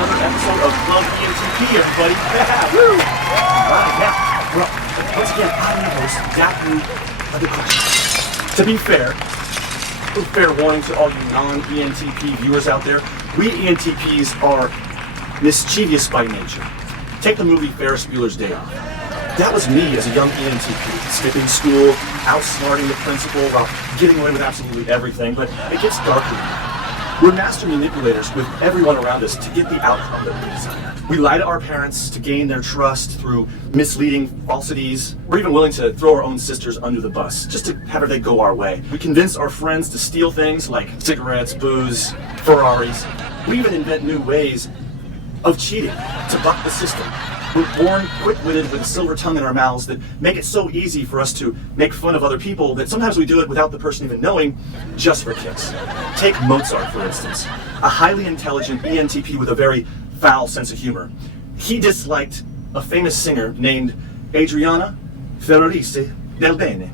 another episode of Club ENTP, everybody. Woo! Alright, yeah. Well, once again, I'm your host, Daparu of the Crusha. To be fair, a fair warning to all you non-ENTP viewers out there, we ENTPs are mischievous by nature. Take the movie Ferris Bueller's Day Off. That was me as a young ENTP, skipping school, outsmarting the principal while getting away with absolutely everything, but it gets darker. We're master manipulators with everyone around us to get the outcome that we desire. We lie to our parents to gain their trust through misleading falsities. We're even willing to throw our own sisters under the bus just to have they go our way. We convince our friends to steal things like cigarettes, booze, Ferraris. We even invent new ways of cheating to buck the system. We're born quick-witted with a silver tongue in our mouths that make it so easy for us to make fun of other people that sometimes we do it without the person even knowing, just for kicks. Take Mozart, for instance, a highly intelligent ENTP with a very foul sense of humor. He disliked a famous singer named Adriana Ferrarese del Bene,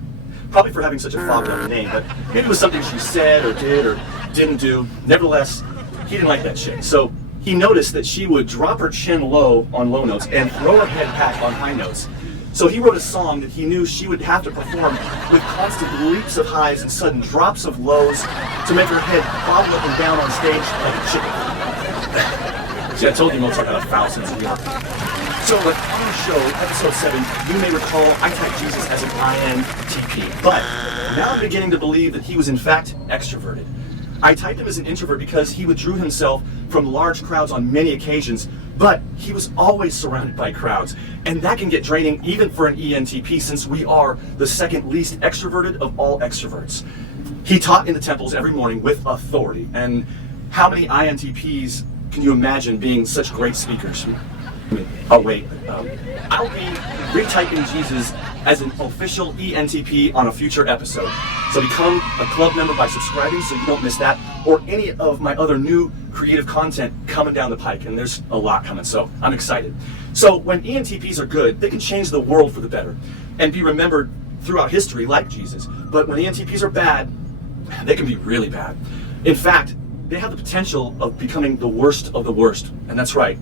probably for having such a fobbed-up name, but maybe it was something she said or did or didn't do. Nevertheless, he didn't like that chick. So he noticed that she would drop her chin low on low notes and throw her head back on high notes. So he wrote a song that he knew she would have to perform with constant leaps of highs and sudden drops of lows to make her head bobble up and down on stage like a chicken. See, I told you Mozart had a foul sense of humor. So like on our show, episode 7, you may recall I typed Jesus as an INTP, but now I'm beginning to believe that he was in fact extroverted. I typed him as an introvert because he withdrew himself from large crowds on many occasions, but he was always surrounded by crowds. And that can get draining even for an ENTP, since we are the second least extroverted of all extroverts. He taught in the temples every morning with authority. And how many INTPs can you imagine being such great speakers? Oh wait, I'll be retyping Jesus as an official ENTP on a future episode. So become a club member by subscribing so you don't miss that, or any of my other new creative content coming down the pike, and there's a lot coming, so I'm excited. So when ENTPs are good, they can change the world for the better and be remembered throughout history like Jesus. But when ENTPs are bad, they can be really bad. In fact, they have the potential of becoming the worst of the worst, and that's right,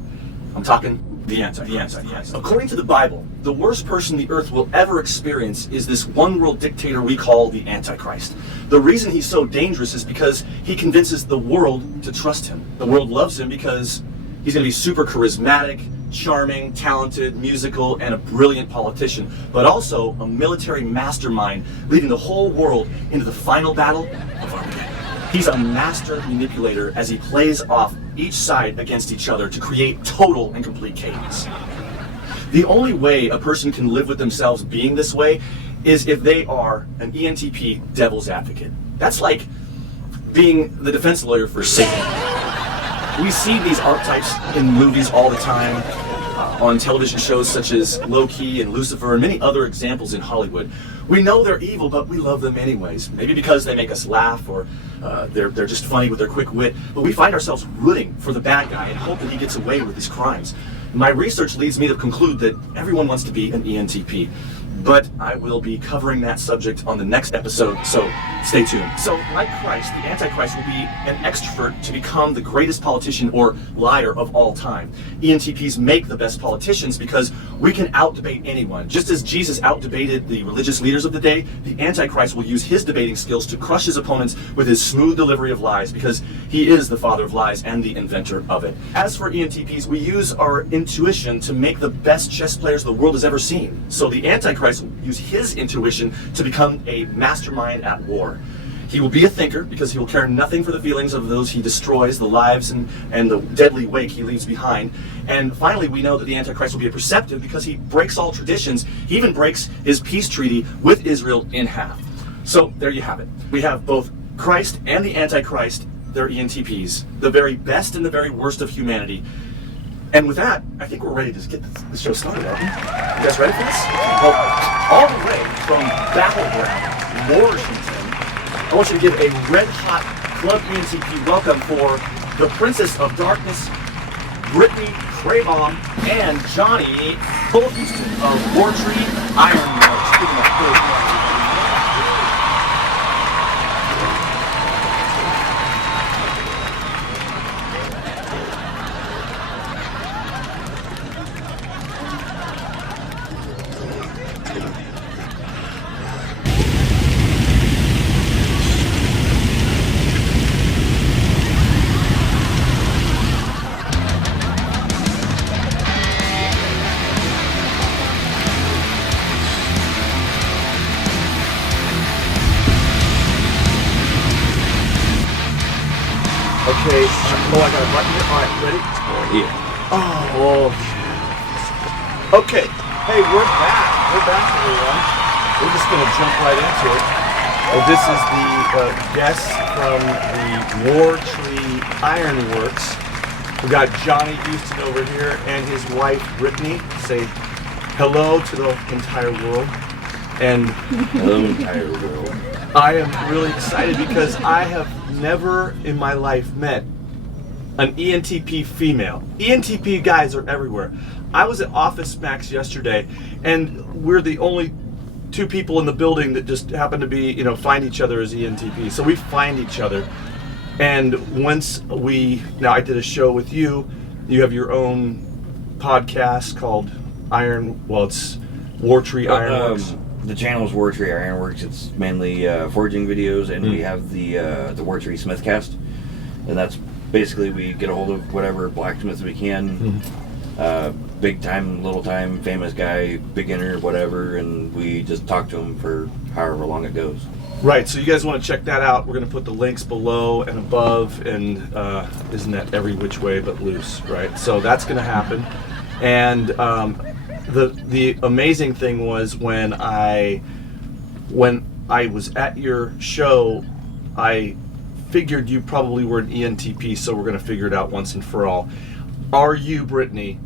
I'm talking the Antichrist. According to the Bible, the worst person the earth will ever experience is this one-world dictator we call the Antichrist. The reason he's so dangerous is because he convinces the world to trust him. The world loves him because he's going to be super charismatic, charming, talented, musical, and a brilliant politician, but also a military mastermind leading the whole world into the final battle of Armageddon. He's a master manipulator as he plays off each side against each other to create total and complete chaos. The only way a person can live with themselves being this way is if they are an ENTP devil's advocate. That's like being the defense lawyer for Satan. We see these archetypes in movies all the time, on television shows such as Loki and Lucifer and many other examples in Hollywood. We know they're evil, but we love them anyways. Maybe because they make us laugh, or they're just funny with their quick wit, but we find ourselves rooting for the bad guy and hope that he gets away with his crimes. My research leads me to conclude that everyone wants to be an ENTP, but I will be covering that subject on the next episode, so stay tuned. So, like Christ, the Antichrist will be an extrovert to become the greatest politician or liar of all time. ENTPs make the best politicians because we can out-debate anyone. Just as Jesus out-debated the religious leaders of the day, the Antichrist will use his debating skills to crush his opponents with his smooth delivery of lies, because he is the father of lies and the inventor of it. As for ENTPs, we use our intuition to make the best chess players the world has ever seen. So the Antichrist will use his intuition to become a mastermind at war. He will be a thinker because he will care nothing for the feelings of those he destroys, the lives and the deadly wake he leaves behind. And finally, we know that the Antichrist will be a perceptive because he breaks all traditions. He even breaks his peace treaty with Israel in half. So there you have it. We have both Christ and the Antichrist. They're ENTPs, the very best and the very worst of humanity. And with that, I think we're ready to get the show started, aren't we? You guys ready for this? Well, all the way from Battleground, Washington, I want you to give a red-hot Club ENTP welcome for the Princess of Darkness, Brittany, Kreighbaum, and Jonny, Huston of Wartree, Iron. Okay. Oh, I got a button here. All right, ready? Yeah. Oh. Okay. Hey, we're back. We're back, everyone. We're just going to jump right into it. This is the guest from the War Tree Ironworks. We got Jonny Huston over here and his wife Brittany. Say hello to the entire world. And Hello, entire world. I am really excited because I have never in my life met an ENTP female. ENTP guys are everywhere. I was at Office Max yesterday, and we're the only two people in the building that just happen to be, find each other as ENTP. So we find each other. And now I did a show with you. You have your own podcast called it's War Tree Ironworks. The channel is War Tree Ironworks. It's mainly forging videos, and we have the War Tree Smithcast, and that's basically we get a hold of whatever blacksmiths we can, big time, little time, famous guy, beginner, whatever, and we just talk to them for however long it goes. Right, so you guys want to check that out. We're going to put the links below and above, and isn't that every which way but loose, right? So that's going to happen, and the amazing thing was when I was at your show, I figured you probably were an ENTP, so we're going to figure it out once and for all. Are you, Brittany,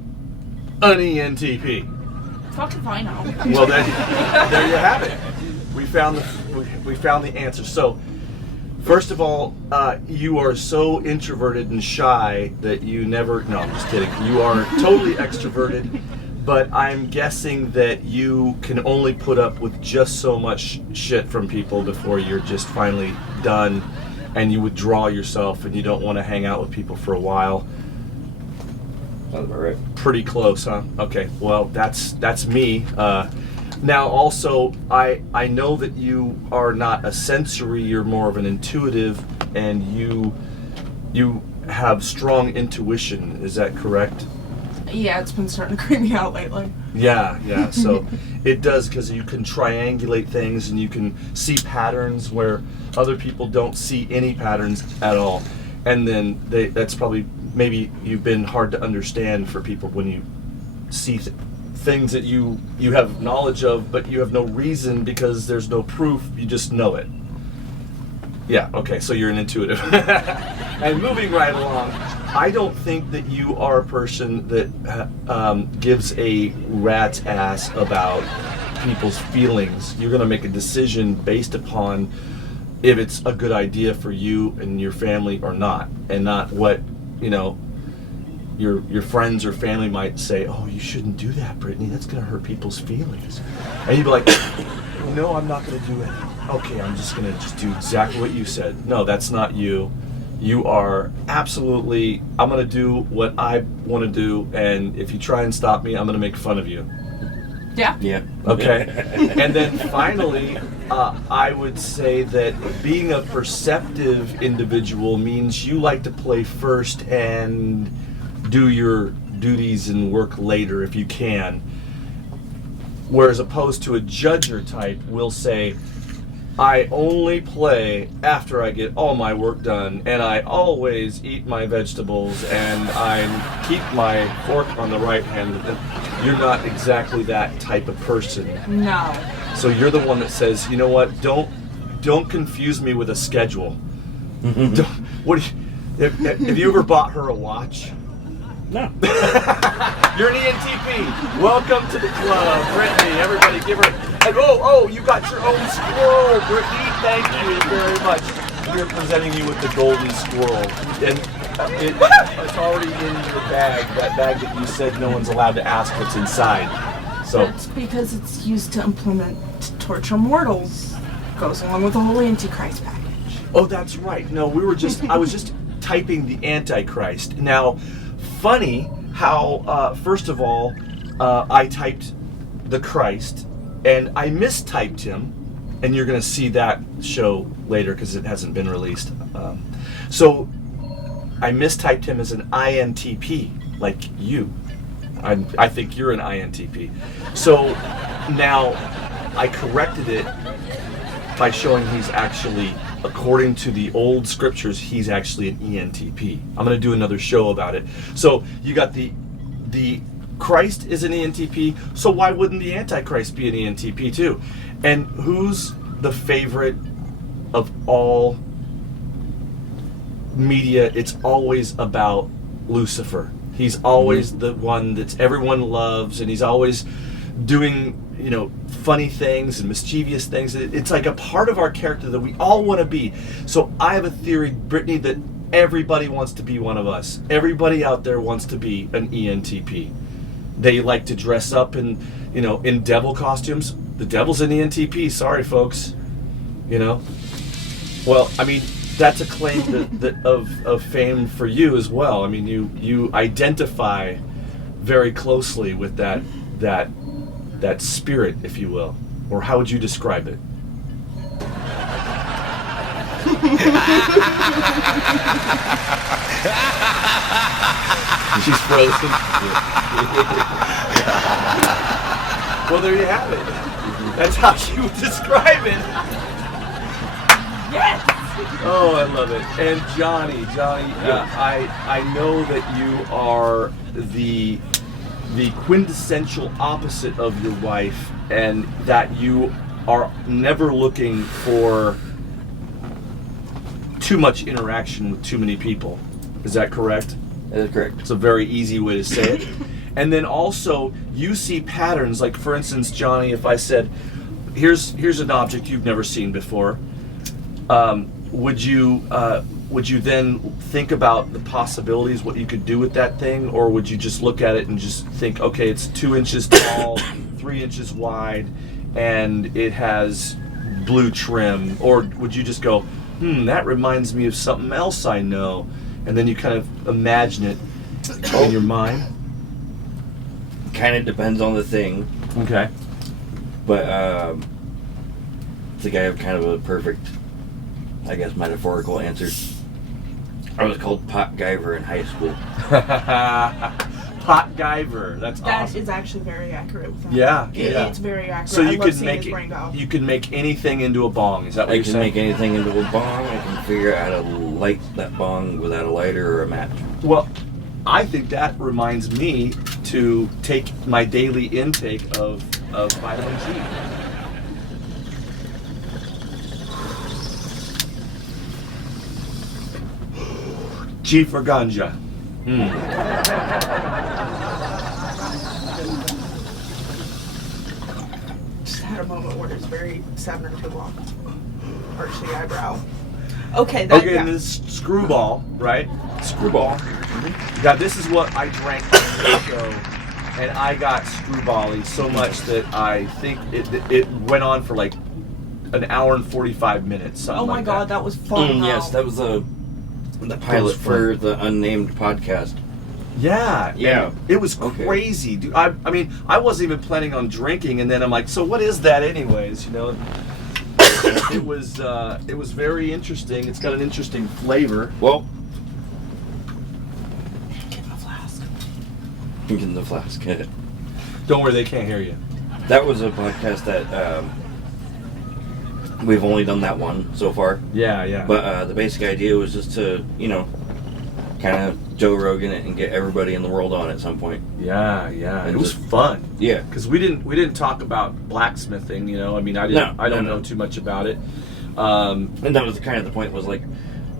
an ENTP? Fucking fine now. Well, there you have it. We found the answer. So, first of all, you are so introverted and shy that you never. No, I'm just kidding. You are totally extroverted. But I'm guessing that you can only put up with just so much shit from people before you're just finally done and you withdraw yourself and you don't want to hang out with people for a while. Sounds about right. Pretty close, huh? Okay, well, that's me. Now, also, I know that you are not a sensory, you're more of an intuitive, and you have strong intuition, is that correct? Yeah, it's been starting to creep me out lately. Yeah. So it does, because you can triangulate things and you can see patterns where other people don't see any patterns at all. And then that's probably maybe you've been hard to understand for people when you see things that you have knowledge of, but you have no reason because there's no proof. You just know it. Yeah. Okay. So you're an intuitive. And moving right along. I don't think that you are a person that gives a rat's ass about people's feelings. You're going to make a decision based upon if it's a good idea for you and your family or not, and not what, your friends or family might say, oh, you shouldn't do that, Brittany. That's going to hurt people's feelings. And you'd be like, no, I'm not going to do it. Okay, I'm just going to just do exactly what you said. No, that's not you. You are absolutely, I'm going to do what I want to do, and if you try and stop me, I'm going to make fun of you. Yeah. Okay. And then finally, I would say that being a perceptive individual means you like to play first and do your duties and work later if you can. Whereas opposed to a judger type will say, I only play after I get all my work done, and I always eat my vegetables, and I keep my fork on the right hand. You're not exactly that type of person. No. So you're the one that says, you know what? Don't confuse me with a schedule. Have you ever bought her a watch? No. You're an ENTP. Welcome to the club, Brittany. Everybody, give her. And you got your own squirrel, Brittany. Thank you very much. We're presenting you with the golden squirrel, and it's already in your bag. That bag that you said no one's allowed to ask what's inside. So that's because it's used to implement torture mortals. Goes along with the whole Antichrist package. Oh, that's right. No, I was just typing the Antichrist. Now, funny how, first of all, I typed the Christ, and I mistyped him, and you're going to see that show later because it hasn't been released. So I mistyped him as an INTP, like you. I think you're an INTP. So now I corrected it by showing he's actually according to the old scriptures, he's actually an ENTP. I'm going to do another show about it. So you got the Christ is an ENTP, so why wouldn't the Antichrist be an ENTP too? And who's the favorite of all media? It's always about Lucifer. He's always the one that everyone loves, and he's always doing, you know, funny things and mischievous things. It's like a part of our character that we all want to be. So I have a theory, Brittany, that everybody wants to be one of us. Everybody out there wants to be an ENTP. They like to dress up in, you know, in devil costumes. The devil's an ENTP. Sorry, folks. You know. Well, I mean, that's a claim of fame for you as well. I mean, you identify very closely with that spirit, if you will. Or how would you describe it? She's frozen. Well, there you have it. That's how she would describe it. Yes! Oh, I love it. And Jonny, I know that you are the quintessential opposite of your wife, and that you are never looking for too much interaction with too many people. Is that correct? That is correct. It's a very easy way to say it. And then also, you see patterns. Like, for instance, Jonny, if I said, here's an object you've never seen before, would you then think about the possibilities, what you could do with that thing? Or would you just look at it and just think, okay, it's 2 inches tall, 3 inches wide, and it has blue trim? Or would you just go, that reminds me of something else I know? And then you kind of imagine it in your mind? Kind of depends on the thing. Okay. But I think I have kind of a perfect, I guess, metaphorical answer. I was called Pot Guyver in high school. Pot Guyver. That's That awesome. is actually very accurate with that. Yeah, Yeah. yeah. It's very accurate. So I you love could seeing make his brain go. you can make anything into a bong. Is that what I you're can saying? make anything into a bong. I can figure out how to light that bong without a lighter or a match. Well, I think that reminds me to take my daily intake of vitamin G. G for ganja. Just had a moment where it's very Saturn to walk. Arch the eyebrow. Okay, that Okay, yeah. and this screwball, right? Screwball. Now this is what I drank on the show, and I got screwbally so much that I think it went on for like an hour and 45 minutes. Something Oh my like god, that was fun. Yes, that was the pilot for the unnamed podcast. Yeah, Yeah. and it was Okay. crazy, dude. I mean, I wasn't even planning on drinking, and then I'm like, so what is that, anyways? You know, it was very interesting. It's got an interesting flavor. Well, Get in the flask. in the flask. Don't worry, they can't hear you. That was a podcast that we've only done that one so far. Yeah, yeah. But the basic idea was just to, kind of Joe Rogan it and get everybody in the world on at some point. yeah, yeah. And It was just- fun. Yeah. Because we didn't talk about blacksmithing. You know, I mean, I don't know too much about it. And that was kind of the point, was like,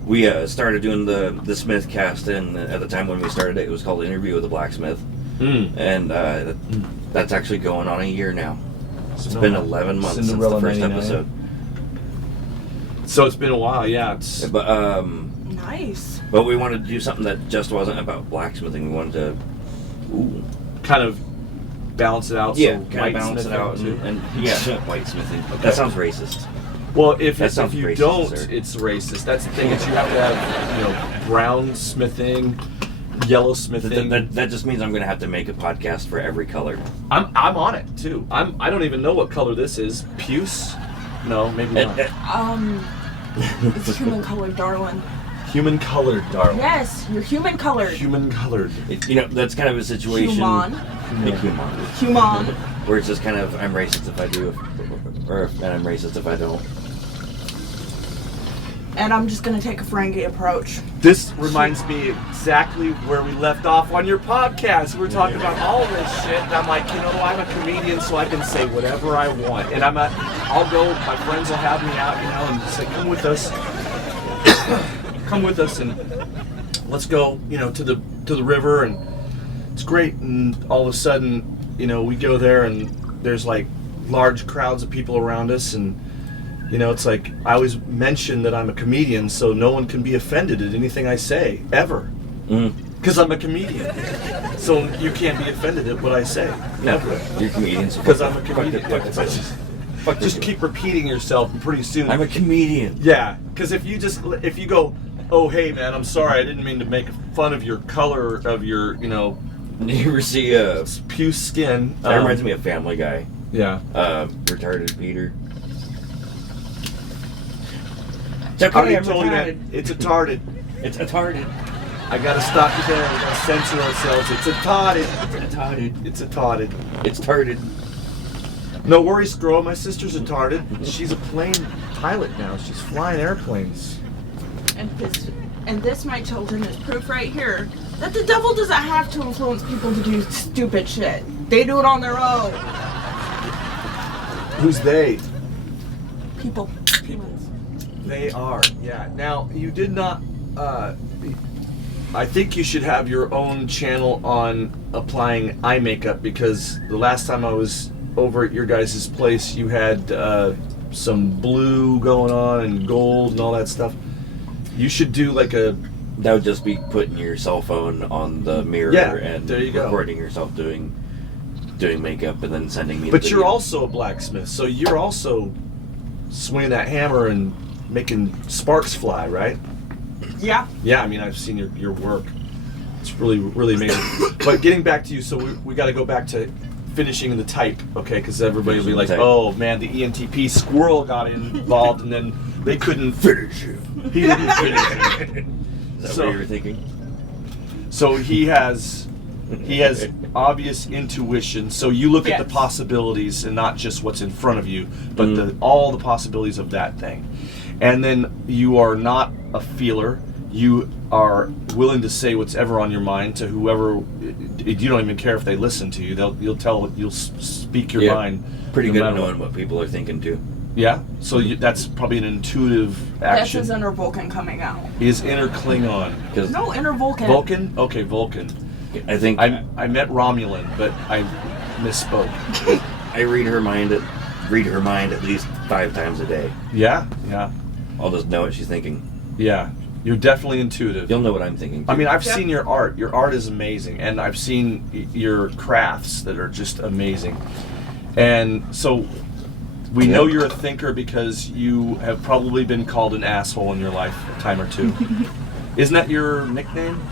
we started doing the Smith cast, and at the time when we started it was called Interview with the Blacksmith. And that's actually going on a year now. It's been 11 months Cinderella since the first 99. episode. So it's been a while. Yeah. It's, But Nice. but we wanted to do something that just wasn't about blacksmithing. We wanted to kind of balance it out. kind so of balance it out too. and whitesmithing. Okay. That sounds racist. Well, if That if sounds you racist, don't, sir. it's racist. That's the thing. Is you have to have brown smithing, yellow smithing. That just means I'm going to have to make a podcast for every color. I'm on it too. I don't even know what color this is. Puce? No, maybe not. It's human colored, darling. Human colored, darling. Yes, you're human colored. Human colored. That's kind of a situation. Human. Human. Where it's just kind of, I'm racist if I do, and I'm racist if I don't. and I'm just gonna take a Ferengi approach. This reminds me exactly where we left off on your podcast. We were talking about all this shit, and I'm like, you know, I'm a comedian, so I can say whatever I want. And I'll go, my friends will have me out, you know, and say, come with us. Come with us, and let's go, you know, to the river, and it's great. And all of a sudden, you know, we go there, and there's like large crowds of people around us, and you know, it's like I always mention that I'm a comedian, so no one can be offended at anything I say ever, because I'm a comedian. So you can't be offended at what I say. Never. You're comedians. Because I'm a comedian. Just keep repeating yourself, and pretty soon I'm a comedian. Yeah, because if you go, oh hey man, I'm sorry, I didn't mean to make fun of your color of your, you know. You ever see puce skin? That reminds me of Family Guy. Yeah. Retarded Peter. It's okay, I'm retarded. It's a tarded. It's a tarded. I gotta stop you there. We gotta censor ourselds. It's a tarded. It's a tarded. It's a tarded. It's tarded. No worries, girl. My sister's a tarded. She's a plane pilot now. She's flying airplanes. And this, my children, is proof right here that the devil doesn't have to influence people to do stupid shit. They do it on their own. Who's they? People. They are. Yeah. Now, you did not. I think you should have your own channel on applying eye makeup, because the last time I was over at your guys' place, you had some blue going on and gold and all that stuff. You should do like a... That would just be putting your cell phone on the mirror and there you go. Recording yourself doing makeup and then sending me. But you're also a blacksmith, so you're also swinging that hammer and making sparks fly, right? Yeah. Yeah, I mean, I've seen your work. It's really, really amazing. But getting back to you, so we got to go back to finishing the type, okay? Because everybody will be like, oh man, the ENTP squirrel got involved, and then they couldn't finish it. He didn't finish it. Is that what you were thinking? So he has obvious intuition. So you look at the possibilities and not just what's in front of you, but all the possibilities of that thing. And then you are not a feeler. You are willing to say what's ever on your mind to whoever. You don't even care if they listen to you. You'll speak your mind. Pretty good at knowing what people are thinking too. Yeah. So that's probably an intuitive action. That's his inner Vulcan coming out. His inner Klingon. No, inner Vulcan. Vulcan? Okay, Vulcan. I think I met Romulan, but I misspoke. I read her mind at least 5 times a day. Yeah. I'll just know what she's thinking. Yeah. You're definitely intuitive. You'll know what I'm thinking too. I mean, I've seen your art. Your art is amazing, and I've seen your crafts that are just amazing. And so we know you're a thinker because you have probably been called an asshole in your life a time or two. Isn't that your nickname?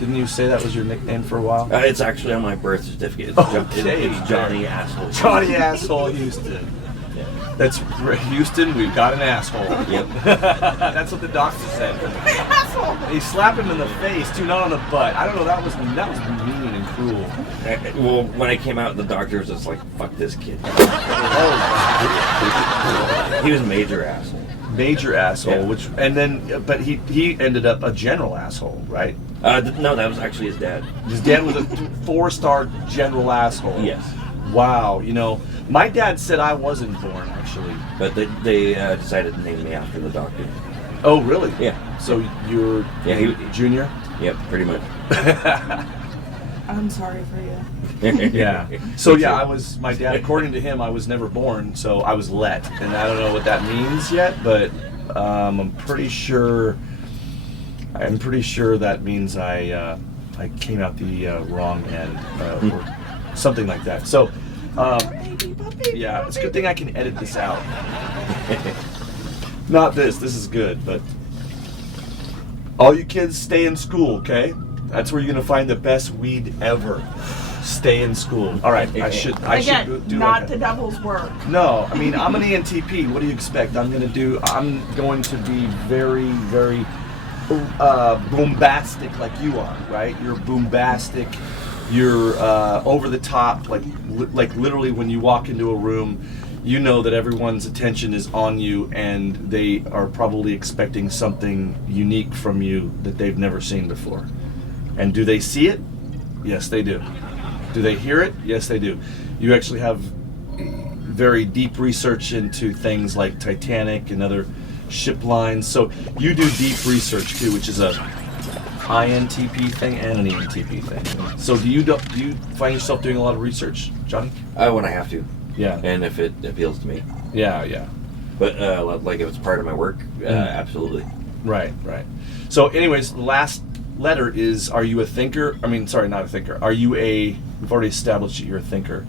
Didn't you say that was your nickname for a while? It's actually on my birth certificate. It's Jonny Asshole. Jonny Asshole Huston. That's Huston, we've got an asshole. Yep. That's what the doctor said. Asshole! He slapped him in the face, too, not on the butt. I don't know, that was mean and cruel. Well, when I came out, the doctor was just like, fuck this kid. He was a major asshole. Major asshole, yeah. But he ended up a general asshole, right? No, that was actually his dad. His dad was a 4-star general asshole. Yes. Wow, you know, my dad said I wasn't born, actually. But they decided to name me after the doctor. Oh, really? Yeah. So you're junior? Yep, pretty much. I'm sorry for you. Yeah. So my dad, according to him, I was never born, so I was let. And I don't know what that means yet, but I'm pretty sure that means I came out the wrong end, or something like that. So, yeah, it's a good thing I can edit this out. Not this is good, but all you kids stay in school, okay? That's where you're gonna find the best weed ever. Stay in school. All right, I should do not like the devil's work. No, I mean, I'm an ENTP. What do you expect? I'm going to be very, very bombastic like you are, right? You're bombastic. You're over the top, like literally when you walk into a room, you know that everyone's attention is on you and they are probably expecting something unique from you that they've never seen before. And do they see it? Yes, they do. Do they hear it? Yes, they do. You actually have very deep research into things like Titanic and other ship lines. So you do deep research too, which is a INTP thing and an ENTP thing. So do you find yourself doing a lot of research, Johnny? When I have to. Yeah. And if it appeals to me. Yeah. But like if it's part of my work, absolutely. Right. So anyways, the last letter is, are you a thinker? I mean, sorry, not a thinker. Are you we've already established that you're a thinker.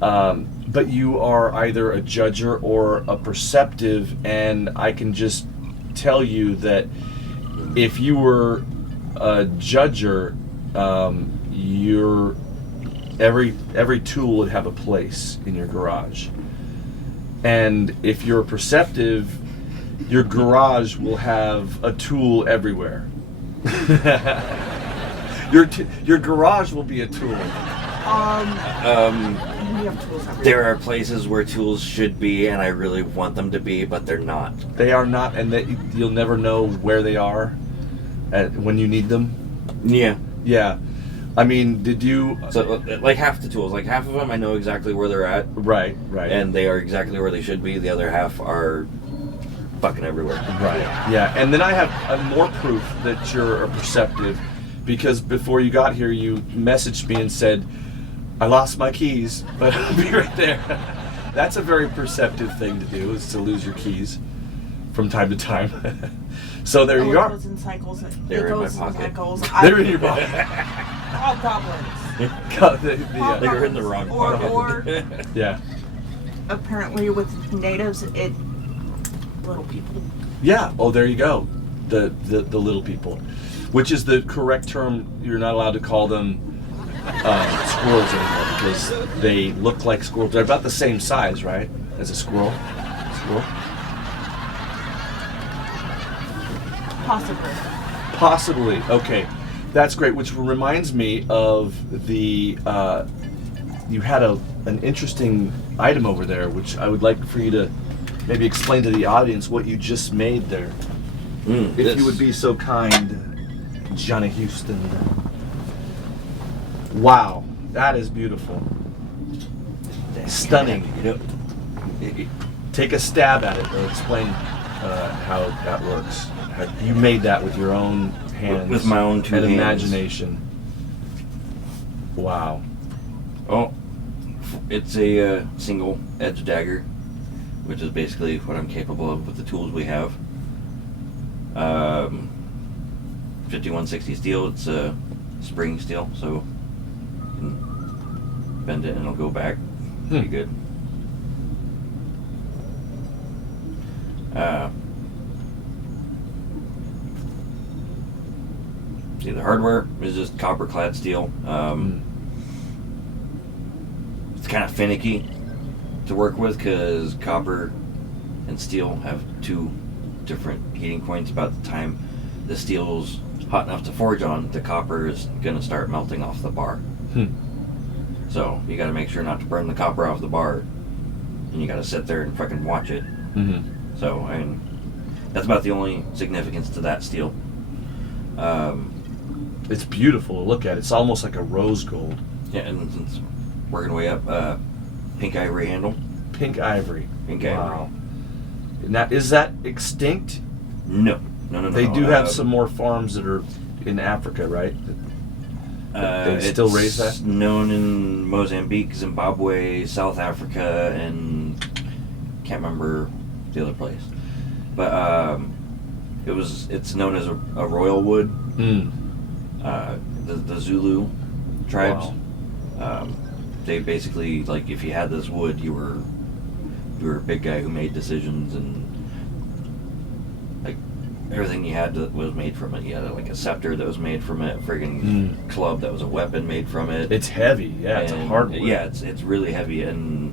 But you are either a judger or a perceptive, and I can just tell you that if you were a judger, every tool would have a place in your garage. And if you're a perceptive, your garage will have a tool everywhere. Your garage will be a tool. We have tools everywhere. There are places where tools should be, and I really want them to be, but they're not. They are not, and you'll never know where they are when you need them. Yeah. I mean, did you... So, like half the tools, like half of them I know exactly where they're at. Right. And they are exactly where they should be. The other half are fucking everywhere. Right. Yeah, and then I have more proof that you're a perceptive, because before you got here, you messaged me and said, I lost my keys, but I'll be right there. That's a very perceptive thing to do, is to lose your keys from time to time. So there you are. It goes in cycles. They're in my goes pocket. cycles. They're in your pocket. All goblins. You're in the wrong pocket. Or Yeah. apparently with natives, little people. Yeah. Oh, there you go. The little people, which is the correct term. You're not allowed to call them squirrels anymore because they look like squirrels. They're about the same size, right, as a squirrel. Possibly. Okay, that's great. Which reminds me of the you had an interesting item over there, which I would like for you to maybe explain to the audience what you just made there. If you would be so kind, Johnny Huston. Wow, that is beautiful. Stunning. Take a stab at it and explain how that works. You made that with your own hands. With my own two and hands. imagination. Wow. Oh, it's a single edge dagger, which is basically what I'm capable of with the tools we have. 5160 steel, it's a spring steel, so you can bend it and it'll go back pretty good. See, the hardware is just copper clad steel. It's kind of finicky to work with because copper and steel have two different heating points. About the time the steel's hot enough to forge on, the copper is going to start melting off the bar. So you got to make sure not to burn the copper off the bar, and you got to sit there and fucking watch it. So I mean, that's about the only significance to that steel. It's beautiful to look at. It's almost like a rose gold. Yeah, and it's working way up. Pink ivory handle. Pink ivory. Wow. Now, is that extinct? No. They do have some more farms that are in Africa, right? They still raise that? It's known in Mozambique, Zimbabwe, South Africa, and can't remember the other place. But it's known as a royal wood. The Zulu tribes. Wow. They basically, like, if you had this wood, you were a big guy who made decisions, and like everything you had was made from it. You had like a scepter that was made from it, a friggin' club that was a weapon made from it. It's heavy, yeah. It's a hard wood. Yeah, it's really heavy and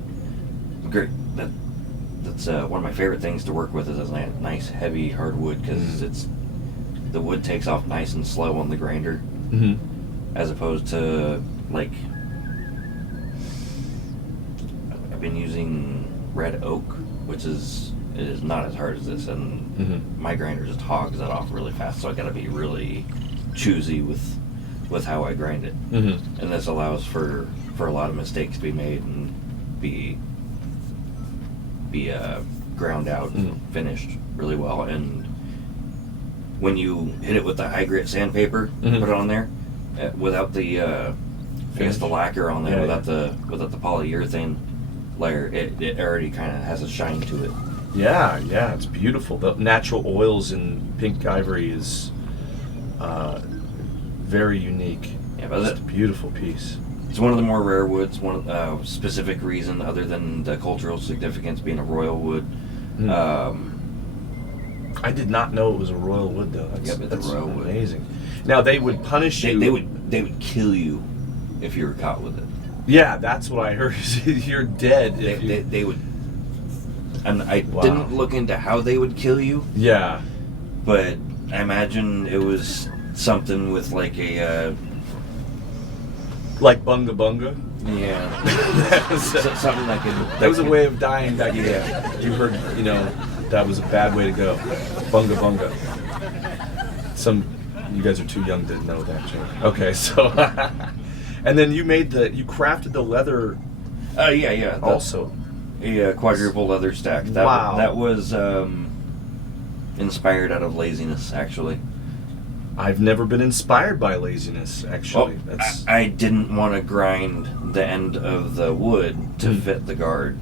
great. That's one of my favorite things to work with is a nice heavy hardwood because the wood takes off nice and slow on the grinder, as opposed to like I've been using red oak, which is not as hard as this, and my grinder just hogs that off really fast, so I gotta be really choosy with how I grind it. And this allows for a lot of mistakes to be made and be ground out and finished really well. And when you hit it with the high grit sandpaper, put it on there without the I guess the lacquer on there, without the polyurethane layer, it already kind of has a shine to it. Yeah, it's beautiful. The natural oils in pink ivory is very unique. Yeah, but it's a beautiful piece. It's one of the more rare woods. One specific reason other than the cultural significance being a royal wood. I did not know it was a royal wood though. That's royal wood. Amazing. Now they would punish you. They would kill you if you were caught with it. Yeah, that's what I heard. You're dead. They would. And I didn't look into how they would kill you. Yeah. But I imagine it was something with like a... like bunga bunga? Yeah. Something like it. That was a way of dying back then. You heard, that was a bad way to go. Bunga bunga. You guys are too young to know that joke. Okay, so... and then you crafted the leather... yeah. Also. A quadruple leather stack. That was inspired out of laziness, actually. I've never been inspired by laziness, actually. I didn't want to grind the end of the wood to fit the guard.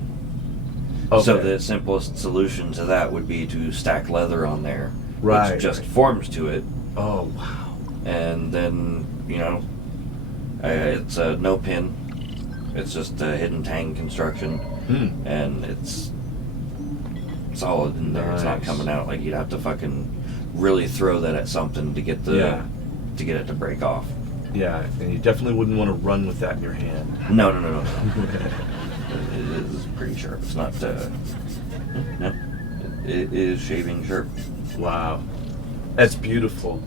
Okay. So the simplest solution to that would be to stack leather on there, which just forms to it. Oh, wow. And then, it's no pin. It's just a hidden tang construction. And it's solid in there. Nice. It's not coming out. Like, you'd have to fucking really throw that at something to get to get it to break off. Yeah, and you definitely wouldn't want to run with that in your hand. No. It is pretty sharp. It's not no. It is shaving sharp. Wow. That's beautiful.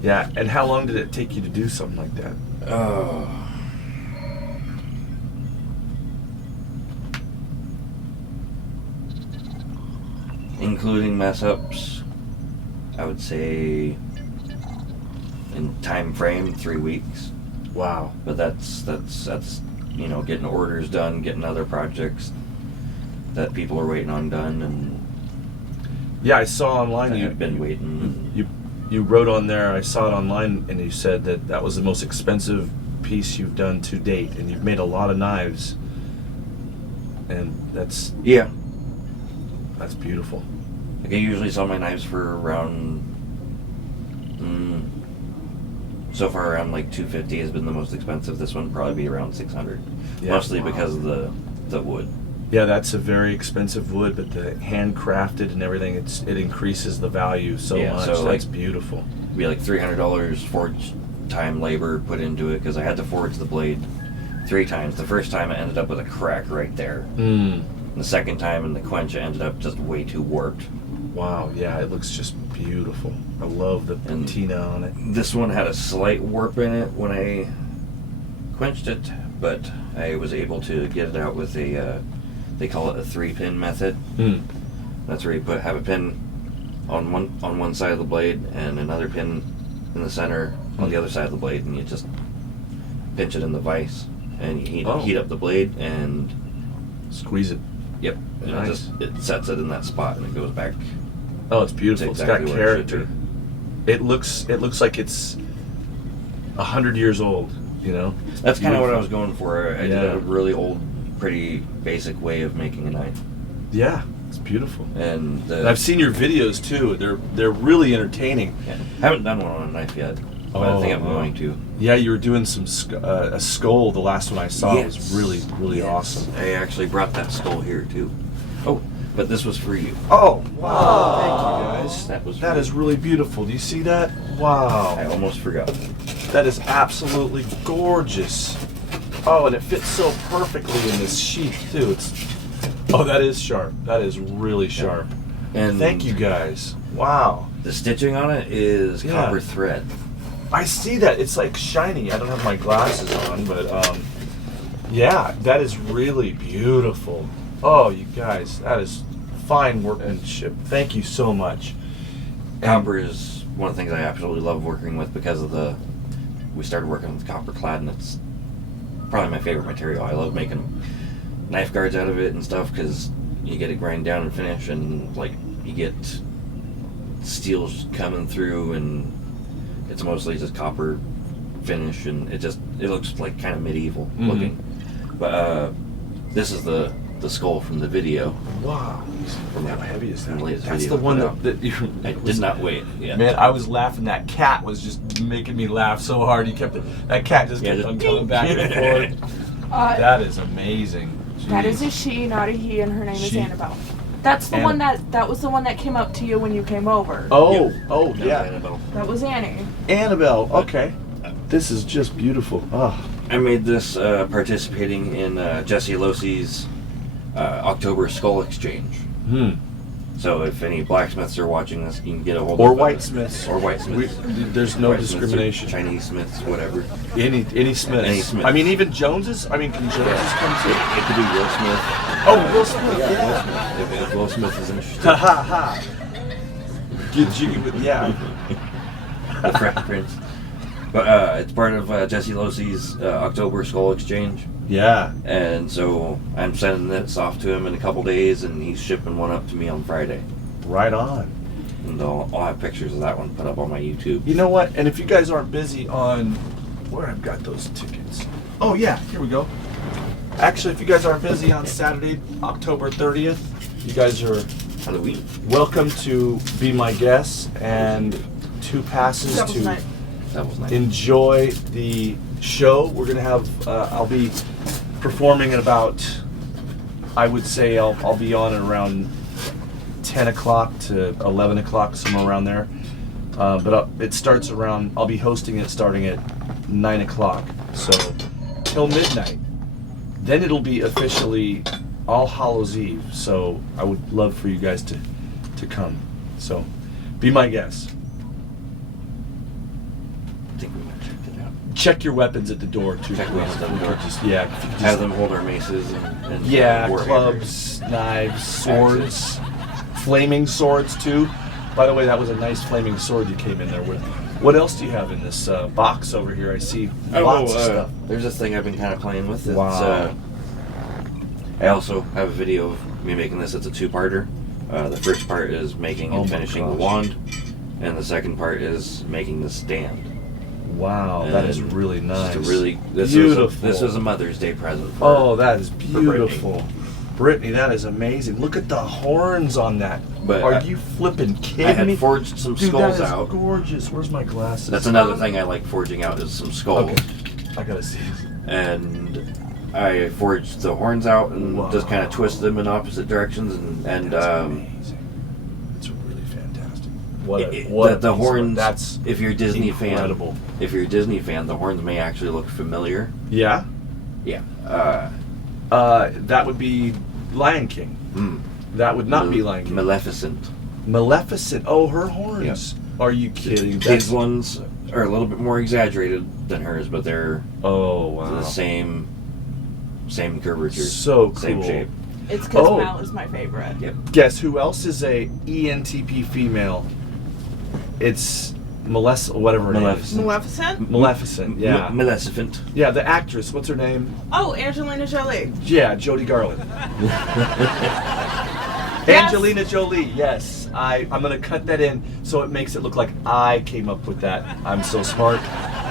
Yeah, and how long did it take you to do something like that? Including mess ups, I would say in time frame 3 weeks. Wow. But that's getting orders done, getting other projects that people are waiting on done, and yeah, I saw online you've been waiting. You wrote on there, I saw it online, and you said that was the most expensive piece you've done to date, and you've made a lot of knives, and that's beautiful. Like, I usually sell my knives for around so far around like $250 has been the most expensive. This one would probably be around $600, mostly because of the wood. Yeah, that's a very expensive wood, but the handcrafted and everything, it increases the value so much. So that's beautiful. It'd be like $300 forge time, labor put into it, because I had to forge the blade 3 times. The first time I ended up with a crack right there. The second time in the quench, I ended up just way too warped. Wow, yeah, it looks just beautiful. I love the patina on it. This one had a slight warp in it when I quenched it, but I was able to get it out with they call it a 3-pin method. That's where you have a pin on one side of the blade and another pin in the center on the other side of the blade, and you just pinch it in the vise, and you heat up the blade and squeeze it. Yep, and nice. it sets it in that spot, and it goes back. Oh, it's beautiful. Exactly, it's got character. It looks like it's 100 years old. That's kind of what I was going for. I did a really old, pretty basic way of making a knife. Yeah, it's beautiful. And I've seen your videos too. They're really entertaining. Yeah. Haven't done one on a knife yet, but I think I'm going to. Yeah, you were doing a skull. The last one I saw was really, really awesome. I actually brought that skull here too. Oh, but this was for you. Oh, wow! Thank you, guys. That is really beautiful. Do you see that? Wow! I almost forgot. That is absolutely gorgeous. Oh, and it fits so perfectly in this sheath too. That is sharp. That is really sharp. And thank you guys. Wow. The stitching on it is copper thread. I see that. It's like shiny. I don't have my glasses on, but that is really beautiful. Oh, you guys, that is fine workmanship. Thank you so much. Copper is one of the things I absolutely love working with because of we started working with copper clad, and it's probably my favorite material. I love making knife guards out of it and stuff because you get it grind down and finish, and like you get steels coming through, and it's mostly just copper finish, and it looks like kind of medieval looking. But this is the skull from the video. Wow. From how heavy is that? That's That's the one that you... I did not wait. Yeah. Man, I was laughing. That cat was just making me laugh so hard. That cat just kept on coming back and forth. That is amazing. Jeez. That is a she, not a he, and her name is Annabelle. That's the one that was the one that came up to you when you came over. Oh, yeah. Annabelle. That was Annie. Annabelle, okay. This is just beautiful. Oh. I made this participating in Jesse Losey's October Skull Exchange. So if any blacksmiths are watching this, you can get a hold or of whitesmiths. Or whitesmiths. There's no discrimination. Chinese smiths, whatever. Any smiths. Any smiths. I mean, even Joneses. I mean, can Joneses come too? It could be Will Smith. Oh, Will Smith. Yeah. Will Smith. If Will Smith is interested. Ha ha ha. Get jiggy with The Fresh Prince. But it's part of Jesse Losey's October Skull Exchange. Yeah. And so I'm sending this off to him in a couple days, and he's shipping one up to me on Friday. Right on. And I'll have pictures of that one put up on my YouTube. You know what? And if you guys aren't busy on... Where I've got those tickets. Oh, yeah. Here we go. Actually, if you guys aren't busy on Saturday, October 30th, you guys are Halloween. welcome to be my guests, and 2 passes That was to nice. That was nice. enjoy the show. We're gonna have I'll be performing at about, I would say I'll be on at around 10 o'clock to 11 o'clock, somewhere around there. But it starts around, I'll be hosting it starting at 9 o'clock, so till midnight. Then it'll be officially All Hallows Eve, so I would love for you guys to come. So be my guest. I think we might check it out. Check your weapons at the door too. Check please. weapons at the door. Have Have them hold our maces and Yeah, war clubs, knives, swords, flaming swords too. By the way, that was a nice flaming sword you came in there with. What else do you have in this box over here? I see lots of stuff. There's this thing I've been kind of playing with. It's, Wow. I also have a video of me making this. It's a 2-parter. The first part is making and Oh my finishing the gosh. wand, and the second part is making the stand. Wow, that is And really nice. this beautiful. is a Mother's Day present. For, Oh, that is Brittany. beautiful. Brittany, that is amazing. Look at the horns on that. But Are I- you flipping I kidding had me? forged some Dude, skulls that is out. gorgeous. Where's my glasses? That's another thing I like forging out is some skulls. Okay, I gotta see this. And I forged the horns out and Wow. just kind of twisted them in opposite directions, and That's amazing. That's really fantastic. What the a piece of- horns. That's if you're a Disney incredible. if you're a Disney fan, the horns may actually look familiar. Yeah. Yeah. That would be Lion King. That would not be Lion King. Maleficent. Maleficent. Oh, her horns. Are you kidding? These ones are a little bit more exaggerated than hers, but they're Oh wow. the same curvature, So same cool. shape. It's because Oh. Mal is my favorite. Yep. Guess who else is a ENTP female? It's whatever her name is. Maleficent? Maleficent. Yeah. Maleficent. Yeah, the actress. What's her name? Oh, Angelina Jolie. Yeah, Jodie Garland. Angelina Jolie, yes. I'm going to cut that in so it makes it look like I came up with that. I'm so smart.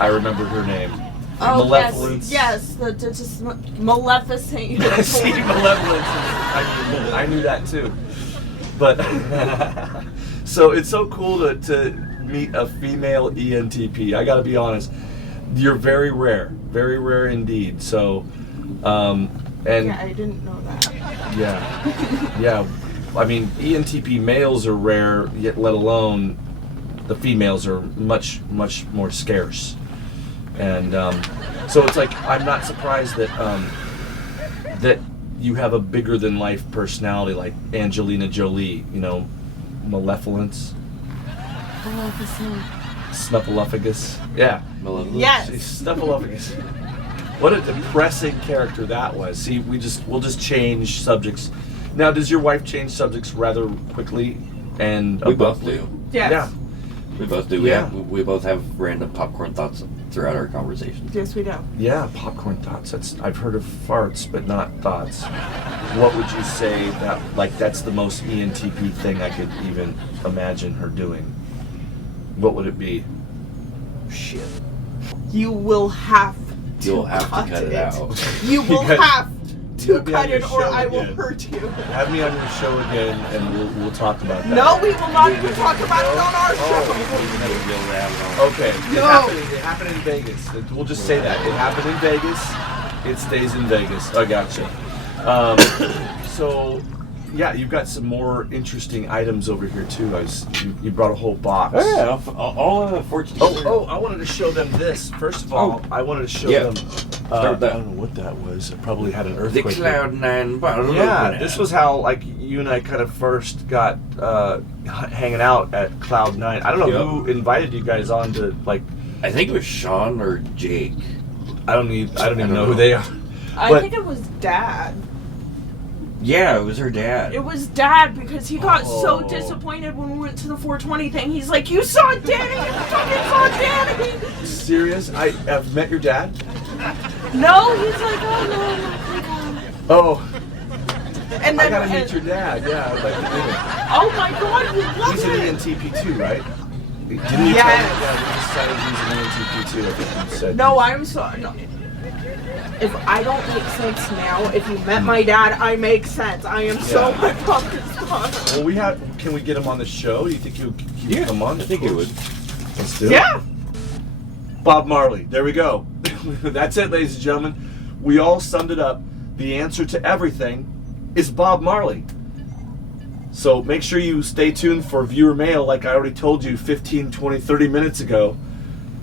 I remembered her name. Oh, Malevolence. yes. Just Maleficent. See, Malevolence. I knew that too. But, so it's so cool to meet a female ENTP. I got to be honest. You're very rare indeed. So, and Yeah, I didn't know that. yeah. I mean, ENTP males are rare, yet let alone the females are much more scarce. And so it's like I'm not surprised that that you have a bigger than life personality like Angelina Jolie. You know, Malevolence, Maleficent. Snuffleupagus. Yeah, Malevolent. Yes. Snuffleupagus. What a depressing character that was. See, we'll just change subjects. Now, does your wife change subjects rather quickly and We both abruptly? do. Yes. Yeah. We both do. We both have random popcorn thoughts throughout our conversations. Yes, we do. Yeah, popcorn thoughts. I've heard of farts, but not thoughts. What would you say that's the most ENTP thing I could even imagine her doing? What would it be? Shit. You will have to You'll have to cut it out. You will You guys- have to Have me cut on your it or show I will again. hurt you. Have me on your show again, and we'll talk about that. No, we will not even talk about it on our show. We'll never be able to have it on. Okay. No. It happened in Vegas. We'll just say that. It happened in Vegas. It stays in Vegas. I gotcha. So, yeah, you've got some more interesting items over here, too. You brought a whole box. Oh, yeah, all fortune. I wanted to show them this. First of all, I wanted to show them. Start with that. I don't know what that was. It probably had an The earthquake. Cloud9 bottle. Yeah, this was how you and I kind of first got hanging out at Cloud9. I don't know who invited you guys on to I think it was Sean or Jake. I don't even know who they are. I But- think it was Dad. Yeah, it was her dad. It was Dad because he got so Oh. disappointed when we went to the 420 thing. He's like, "You saw Danny! You fucking saw Danny!" Serious? I have met your dad. No, he's like, "Oh no, my God." Oh, And I then, gotta meet your dad. Yeah, I'd like to meet him. oh my God, you love He's an it. ENTP too, right? Didn't you tell me? Yes. Yeah, you decided he's an ENTP too. I think you said. No, I'm sorry. No. If I don't make sense now, if you met my dad, I make sense. I am so Yeah. my father's son. Well, can we get him on the show? Do you think he'll come on? I think it would. Let's do it. Yeah. Bob Marley. There we go. That's it, ladies and gentlemen. We all summed it up. The answer to everything is Bob Marley. So make sure you stay tuned for viewer mail, like I already told you 15, 20, 30 minutes ago,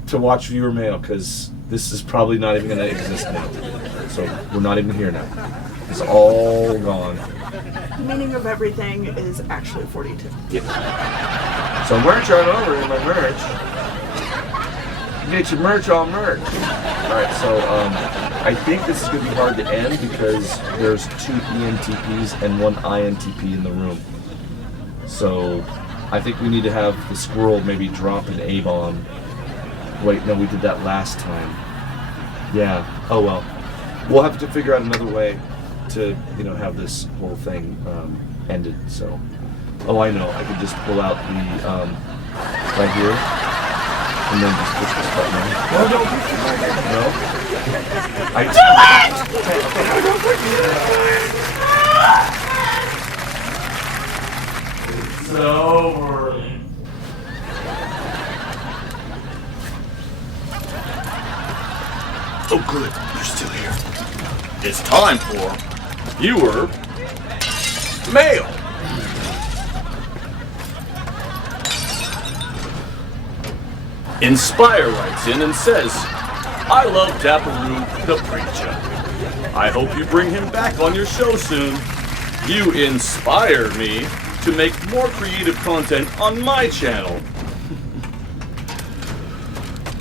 to watch viewer mail, because this is probably not even going to exist now. So we're not even here now. It's all gone. The meaning of everything is actually 42. Yep. So merch on over in my merch. Get your merch on merch. Alright, so I think this is going to be hard to end because there's 2 ENTPs and 1 INTP in the room. So I think we need to have the squirrel maybe drop an A-bomb. Wait, no, we did that last time. Yeah, oh well. We'll have to figure out another way to, have this whole thing ended, so. Oh, I know, I could just pull out the, right here, and then just push this button on. No, don't push it right here. No? It's over. Oh, good. You're still here. It's time for viewer mail. Inspire writes in and says, "I love Daparu the Preacher. I hope you bring him back on your show soon. You inspire me to make more creative content on my channel."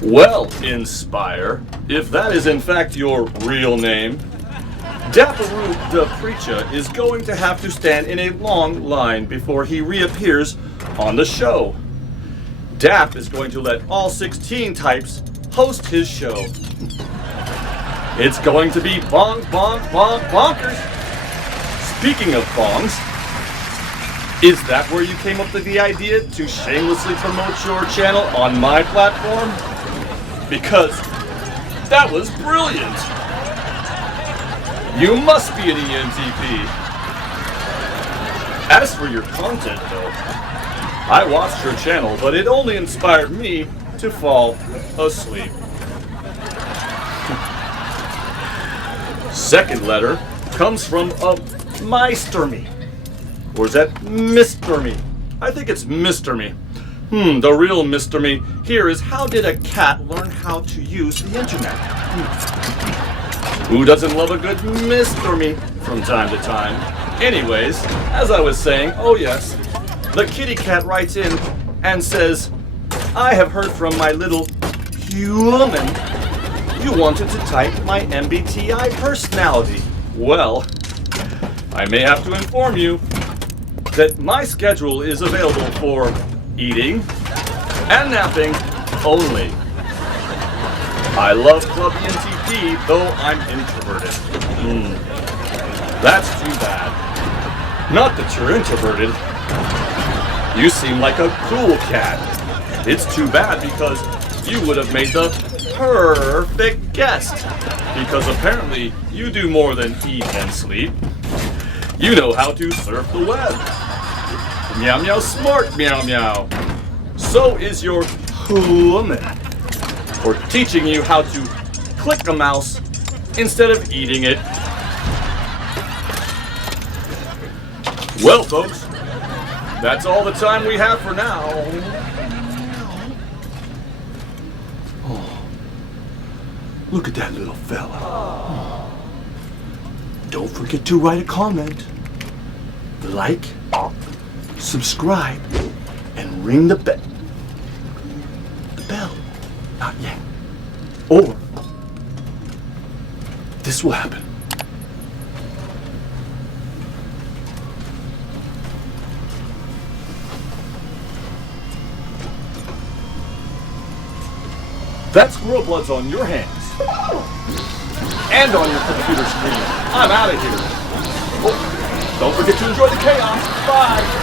Well, Inspire, if that is in fact your real name, Daparu the Preacher is going to have to stand in a long line before he reappears on the show. Dap is going to let all 16 types host his show. It's going to be bonk, bonk, bonk, bonkers. Speaking of bongs, is that where you came up with the idea to shamelessly promote your channel on my platform? Because that was brilliant. You must be an ENTP. As for your content though, I watched your channel, but it only inspired me to fall asleep. Second letter comes from a Meister Me. Or is that Mr. Me? I think it's Mr. Me. The real Mr. Me here is, how did a cat learn how to use the internet? Who doesn't love a good Mr. Me from time to time? Anyways, as I was saying, oh yes, the kitty cat writes in and says, "I have heard from my little human you wanted to type my MBTI personality. Well, I may have to inform you that my schedule is available for eating and napping only. I love Club ENTP, though I'm introverted. That's too bad. Not that you're introverted. You seem like a cool cat. It's too bad because you would have made the perfect guest. Because apparently you do more than eat and sleep. You know how to surf the web. Meow meow smart meow meow. So is your woman. Or teaching you how to click a mouse instead of eating it. Well, folks, that's all the time we have for now. Oh, look at that little fella. Don't forget to write a comment, like, subscribe, and ring the bell. The bell. Not yet. Or this will happen. That squirrel blood's on your hands. And on your computer screen. I'm out of here. Oh, don't forget to enjoy the chaos. Bye.